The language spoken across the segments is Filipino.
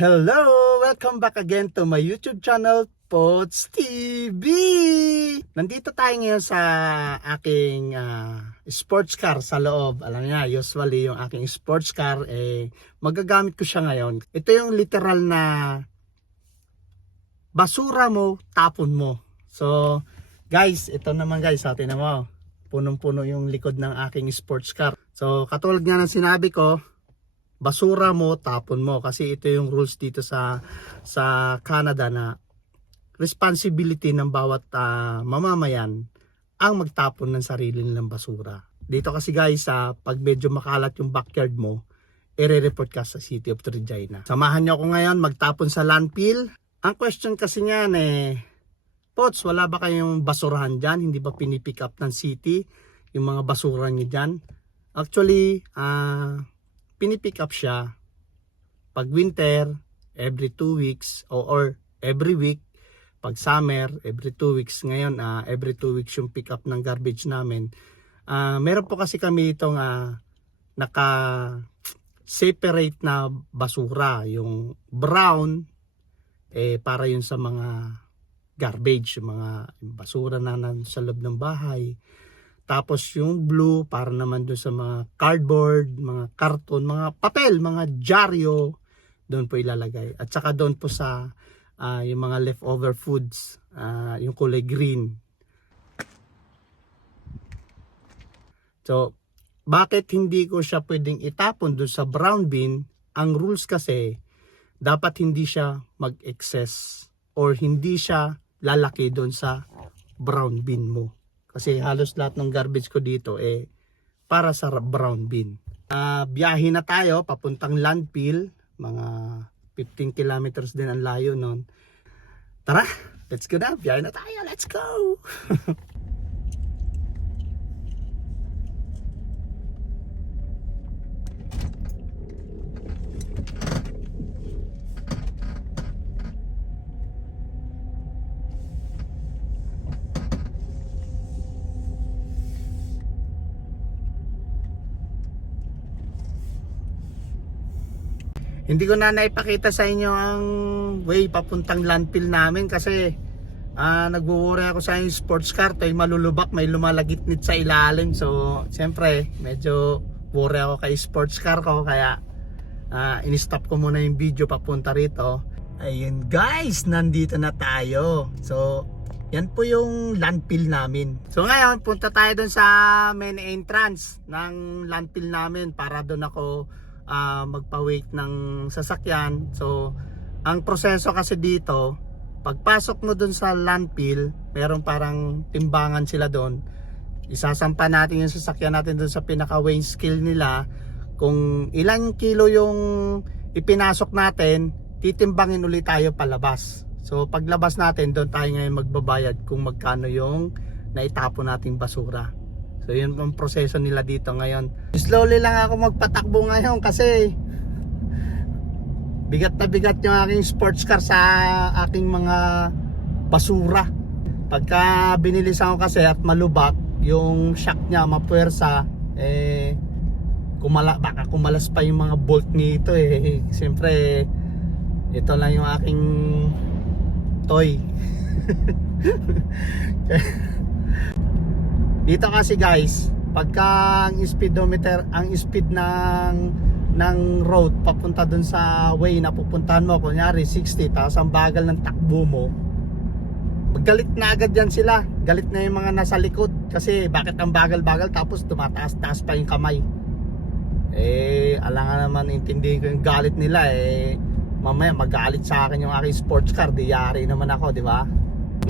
Hello! Welcome back again to my YouTube channel, Pots TV! Nandito tayo ngayon sa aking sports car sa loob. Alam niya, usually yung aking sports car, magagamit ko siya ngayon. Ito yung literal na basura mo, tapon mo. So, guys, ito naman guys, atin na mo. Punong-puno yung likod ng aking sports car. So, katulad nga ng sinabi ko, basura mo, tapon mo. Kasi ito yung rules dito sa Canada na responsibility ng bawat mamamayan ang magtapon ng sarili nilang basura. Dito kasi guys, pag medyo makalat yung backyard mo, i-report ka sa City of Regina. Samahan niyo ako ngayon magtapon sa landfill. Ang question kasi niyan Pots, wala ba kayong basurahan dyan? Hindi ba pinipick up ng city yung mga basura niyo dyan? Actually, pinipick up siya pag winter every 2 weeks or every week, pag summer every 2 weeks. Ngayon every 2 weeks yung pick up ng garbage namin. Meron po kasi kami itong naka separate na basura, yung brown para yun sa mga garbage, yung mga basura na sa loob ng bahay. Tapos yung blue para naman doon sa mga cardboard, mga karton, mga papel, mga dyaryo, doon po ilalagay. At saka doon po sa yung mga leftover foods, yung kulay green. So, bakit hindi ko siya pwedeng itapon doon sa brown bin? Ang rules kasi, dapat hindi siya mag-excess or hindi siya lalaki doon sa brown bin mo. Kasi halos lahat ng garbage ko dito para sa brown bin. Biyahe na tayo papuntang landfill. Mga 15 kilometers din ang layo nun. Tara, let's go na. Biyahe na tayo. Let's go! Hindi ko na naipakita sa inyo ang way papuntang landfill namin kasi nagwo-worry ako sa yung sports car, tayo malulubak, may lumalagitnit sa ilalim. So, siyempre, medyo worry ako kay sports car ko kaya in-stop ko muna yung video papunta rito. Ayun guys, nandito na tayo. So, yan po yung landfill namin. So ngayon, punta tayo dun sa main entrance ng landfill namin para dun ako magpa-wait ng sasakyan. So ang proseso kasi dito, pagpasok mo dun sa landfill, meron parang timbangan sila dun. Isasampa natin yung sasakyan natin dun sa pinaka weighing scale nila. Kung ilang kilo yung ipinasok natin, titimbangin ulit tayo palabas. So paglabas natin, doon tayo ngayon magbabayad kung magkano yung naitapon nating basura. So yun ang proseso nila dito ngayon. Slowly lang ako magpatakbo ngayon kasi bigat na bigat yung aking sports car sa aking mga basura. Pagka binilisan ko kasi at malubak, yung shock niya mapuwersa, baka kumalas pa yung mga bolt nito Siyempre, ito lang yung aking toy. Dito kasi guys, pagka ang speedometer, ang speed ng road papunta dun sa way na pupuntahan mo, kunyari 60, tapos ang bagal ng takbo mo, galit na agad yan sila. Galit na yung mga nasa likod kasi bakit ang bagal-bagal tapos tumataas-taas pa yung kamay. Alangan naman, intindihin ko yung galit nila mamaya magalit sa akin yung aking sports car, di yari naman ako, di ba?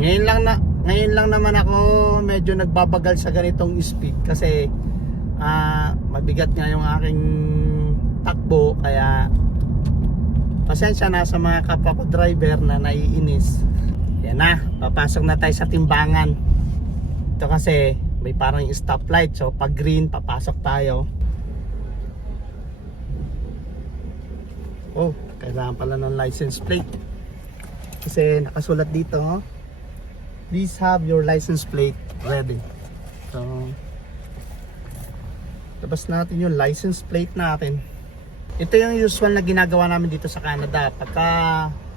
Ngayon lang naman ako medyo nagbabagal sa ganitong speed kasi mabigat nga yung aking takbo, kaya pasensya na sa mga kapwa ko driver na naiinis. Yan na, papasok na tayo sa timbangan. Ito kasi may parang stoplight, so pag green papasok tayo. Oh, kailangan pala ng license plate kasi nakasulat dito, please have your license plate ready. So labas natin yung license plate natin. ito yung usual na ginagawa namin dito sa Canada. Pagka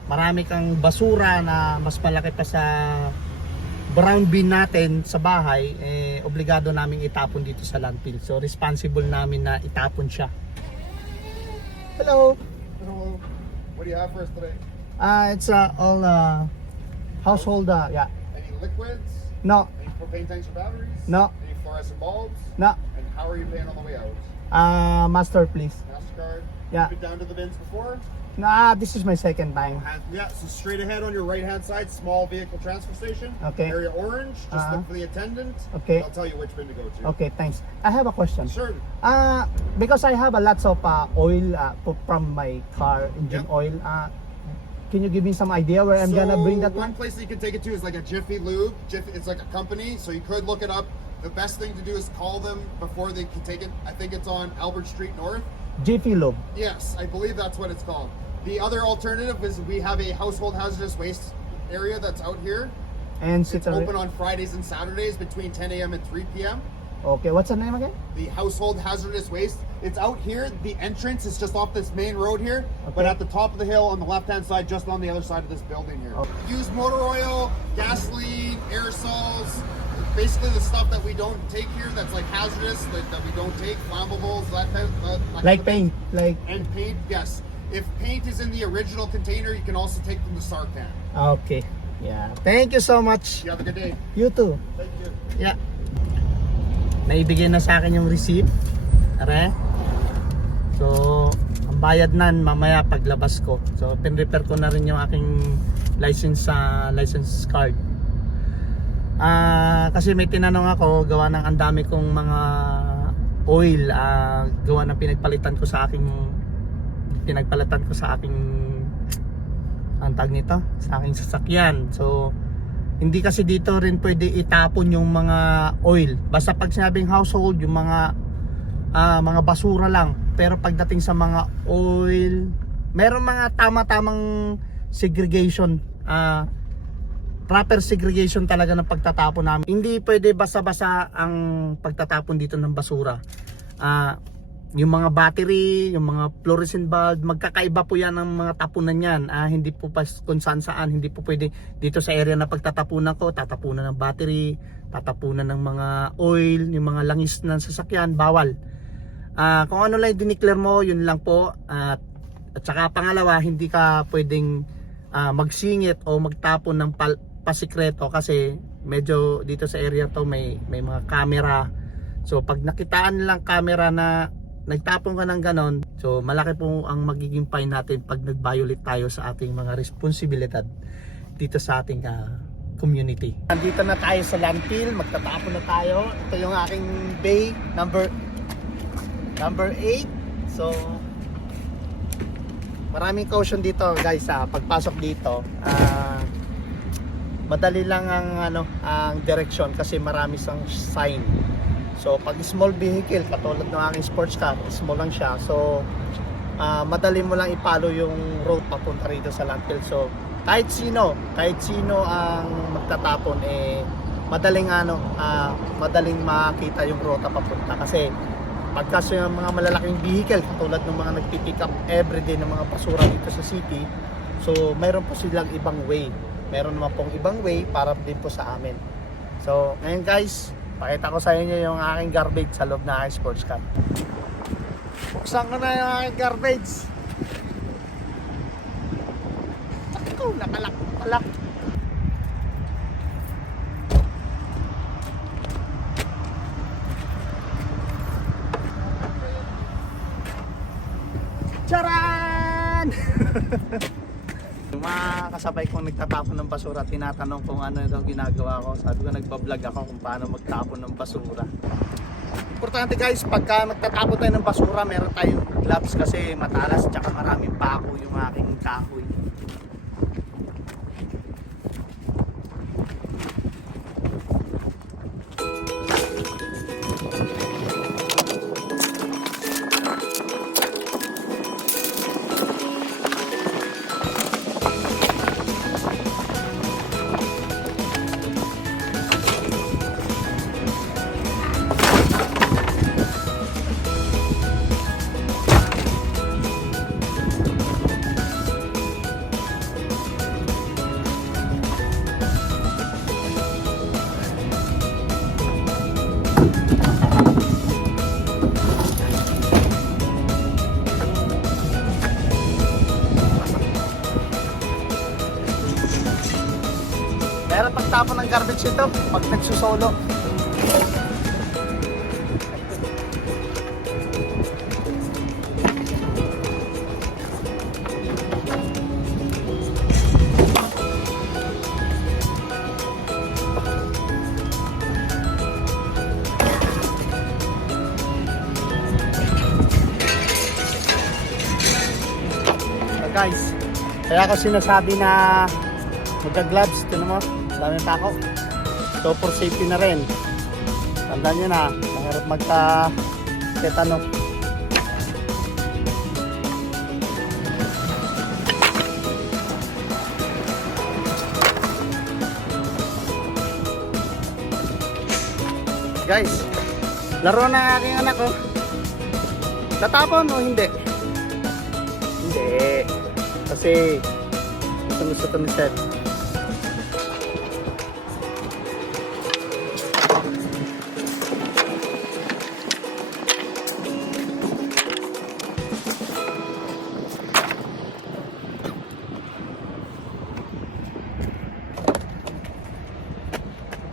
marami kang basura na mas malaki pa sa brown bin natin sa bahay, obligado namin itapon dito sa landfill. So responsible namin na itapon siya. Hello. Hello. What do you have for us today? It's all household, yeah. Any liquids? No, Any propane tanks or batteries? no, Any fluorescent bulbs? no. And how are you paying on the way out? Master, please. MasterCard? Yeah. You've been down to the bins before? Nah, this is my second time. Yeah, so straight ahead on your right hand side, small vehicle transfer station. Okay. Area orange. Just Uh-huh. look for the attendant. Okay. They'll tell you which bin to go to. Okay, thanks. I have a question. Sure. Because I have a lots of oil from my car, engine Yep. oil. Can you give me some idea where I'm gonna bring that one one? place that you can take it to is like a Jiffy Lube. Jiffy, it's like a company, so you could look it up. The best thing to do is call them before they can take it. I think it's on Albert Street North. Jiffy Lube. Yes, I believe that's what it's called. The other alternative is we have a household hazardous waste area that's out here. And It's sit open on Fridays and Saturdays between 10 a.m. and 3 p.m. Okay, what's the name again? The household hazardous waste. It's out here. The entrance is just off this main road here, but Okay. at the top of the hill on the left-hand side, just on the other side of this building here. Okay. Used motor oil, gasoline, aerosols, basically the stuff that we don't take here that's like hazardous, that we don't take, flammables, that type that Like kind of thing. paint, like. And paint, yes. If paint is in the original container, you can also take them to Sarcan. Okay. Yeah. Thank you so much. You have a good day. You too. Thank you. Yeah. Naibigay na sa akin yung receipt. Are. So, ang bayad nan mamaya paglabas ko. So, pin-repair ko na rin yung aking license card. Kasi may tinanong ako, gawa ng ang dami kong mga oil, gawa ng pinagpalitan ko sa aking ang tag nito, sa aking sasakyan. So hindi kasi dito rin pwede itapon yung mga oil. Basta pag sinabing household, yung mga basura lang. Pero pagdating sa mga oil, meron mga tama-tamang segregation, proper segregation talaga ng pagtatapon namin. Hindi pwede basta-basta ang pagtatapon dito ng basura. Yung mga battery, yung mga fluorescent bulb, magkakaiba po yan ng mga tapunan yan. Hindi po kung saan, hindi po pwede dito sa area na pagtatapunan ko, tatapunan ng battery, tatapunan ng mga oil, yung mga langis ng sasakyan, bawal. Kung ano lang dineclare mo, yun lang po. At saka pangalawa, hindi ka pwedeng magsingit o magtapon ng pasikreto kasi medyo dito sa area to may mga camera. So pag nakitaan lang camera na nagtapon ka ng ganon, so malaki po ang magiging fine natin pag nag-violate tayo sa ating mga responsibilidad dito sa ating community. Nandito na tayo sa landfill, magtatapon na tayo. Ito yung aking bay number 8. So maraming caution dito guys, pagpasok dito. Madali lang ang direksyon kasi marami sang sign. So pag small vehicle katulad ng aking sports car, small lang siya. So madali mo lang ipalo yung road papunta rito sa landfill. So kahit sino ang magtatapon madaling makita yung rota papunta kasi pagkaso yung mga malalaking vehicle katulad ng mga nagpipick up everyday ng mga basura dito sa city, so mayroon po silang ibang way. Meron naman pong ibang way para din po sa amin. So ngayon guys, pakita ko sa inyo yung aking garbage sa loob na aking sports car. Buksan ko na yung aking garbage. Ikaw, nakalak pala. Charan! Yung mga kasabay kong nagtatapon ng basura, tinatanong kung ano daw ginagawa ko. Sabi ko nagpa-vlog ako kung paano magtapon ng basura. Importante guys, pagka magtatapon tayo ng basura, meron tayong gloves kasi matalas tsaka maraming pako yung aking kahoy. magtatapon ng garbage ito pag nagsusolo. Guys, kaya ako sinasabi na magka-gloves, ito mo, daming tako. So for safety na rin. Tandaan nyo na, mahirap magka-tetano. Guys, laro na aking anak ko. Tatapon o hindi? Hindi. Kasi gusto ito ni Seth.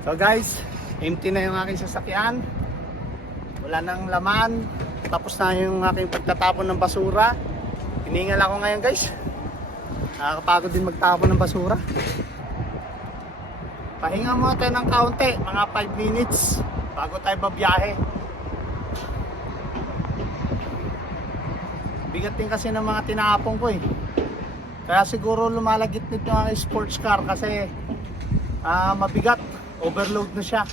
So guys, empty na yung aking sasakyan. Wala nang laman. Tapos na yung aking pagtatapon ng basura. Hiningal ako ngayon guys. Nakakapagod din magtapon ng basura. Pahinga mo tayo ng kaunti, mga 5 minutes bago tayo babiyahe. Bigat din kasi ng mga tinapon ko eh. Kaya siguro lumalagit nito ang sports car kasi mabigat, overload na siya.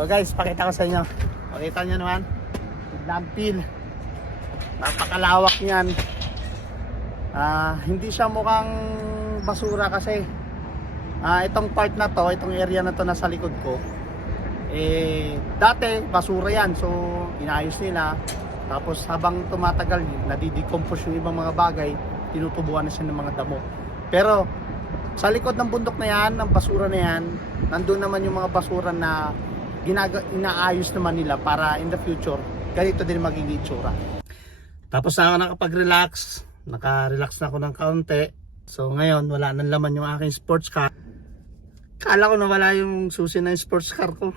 So guys, pakita ko sa inyo. Pakita nyo naman. Landfill. Napakalawak niyan. Hindi siya mukhang basura kasi itong part na to, itong area na to nasa likod ko, dati basura yan. So inayos nila. Tapos habang tumatagal, nadidecompose yung ibang mga bagay, tinutubuan na siya ng mga damo. Pero sa likod ng bundok na yan, ng basura na yan, nandun naman yung mga basura na inaayos naman nila para in the future ganito din magiging itsura. Tapos na ako nakapag-relax, naka-relax na ako ng kaunti. So ngayon wala nang laman yung aking sports car. Kala ko na wala yung susi ng sports car ko.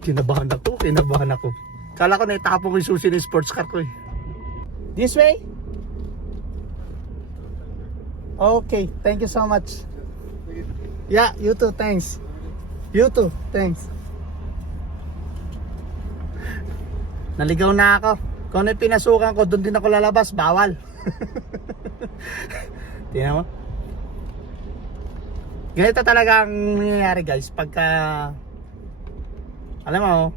Kinabahan ako. Kala ko na itapon ko yung susi ng sports car ko eh. This way? Okay, thank you so much. Yeah, you too, thanks. You too, thanks. Naligaw na ako. Kung ano yung pinasukan ko, doon din ako lalabas. Bawal. Tingnan mo. Ganito talaga ang nangyayari guys. Pagka, alam mo,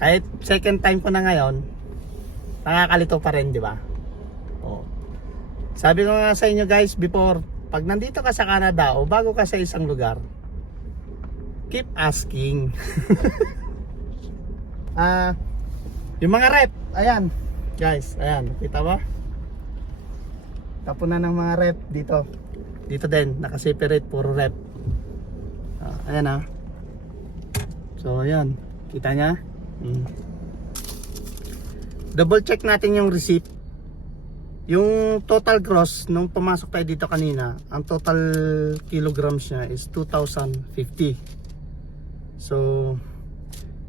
kahit second time ko na ngayon, nakakalito pa rin, di ba? Oh. Sabi ko nga sa inyo guys, before, pag nandito ka sa Canada o bago ka sa isang lugar, keep asking. Yung mga rep, ayan guys, ayan, kita ba? Tapunan ng mga rep dito. Dito din, naka-separate, puro rep. Ayan So ayan, kita nya? Double check natin yung receipt. Yung total gross nung pumasok tayo dito kanina, ang total kilograms niya is 2,050. So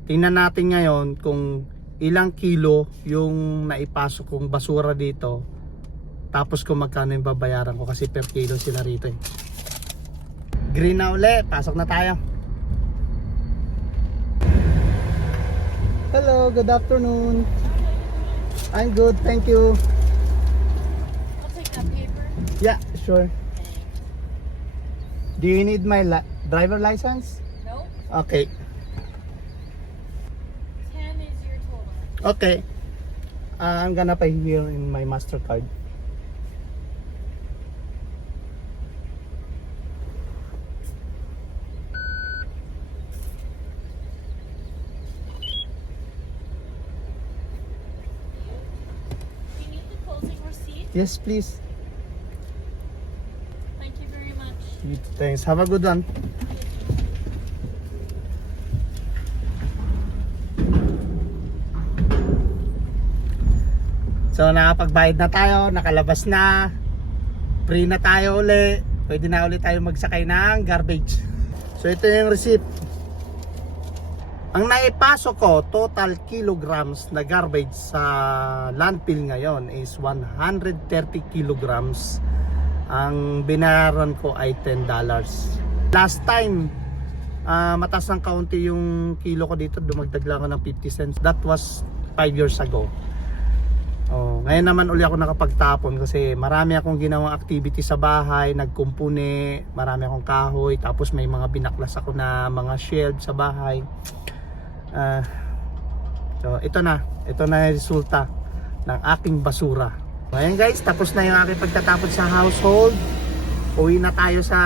tingnan natin ngayon kung ilang kilo yung naipasok kong basura dito, tapos kung magkano yung babayaran ko kasi per kilo sila rito eh. Green na uli, pasok na tayo. Hello, good afternoon. I'm good, thank you. I'll take that paper. Yeah, sure. Do you need my driver license? No. Okay. 10 is your total. Okay. I'm gonna pay here in my MasterCard. Do you need the closing receipt? Yes, please. Thank you very much. Thanks. Have a good one. So nakapagbayad na tayo, nakalabas na. Free na tayo uli. Pwede na ulit tayo magsakay ng garbage. So ito yung receipt. Ang naipasok ko, total kilograms na garbage sa landfill ngayon is 130 kilograms. Ang binayaran ko ay $10. Last time, mataas ng kaunti yung kilo ko dito, dumagdag lang ako ng 50 cents. That was 5 years ago. Ngayon naman uli ako nakapagtapon kasi marami akong ginawang activity sa bahay, nagkumpuni, marami akong kahoy, tapos may mga binaklas ako na mga shelf sa bahay. So ito na yung resulta ng aking basura. Ngayon guys, tapos na yung aking pagtatapon sa household. Uwi na tayo sa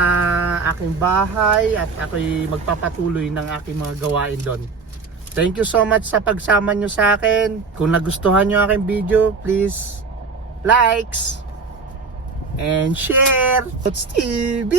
aking bahay at ako'y magpapatuloy ng aking mga gawain doon. Thank you so much sa pagsama nyo sa akin. Kung nagustuhan nyo aking video, please likes and share. It's TV!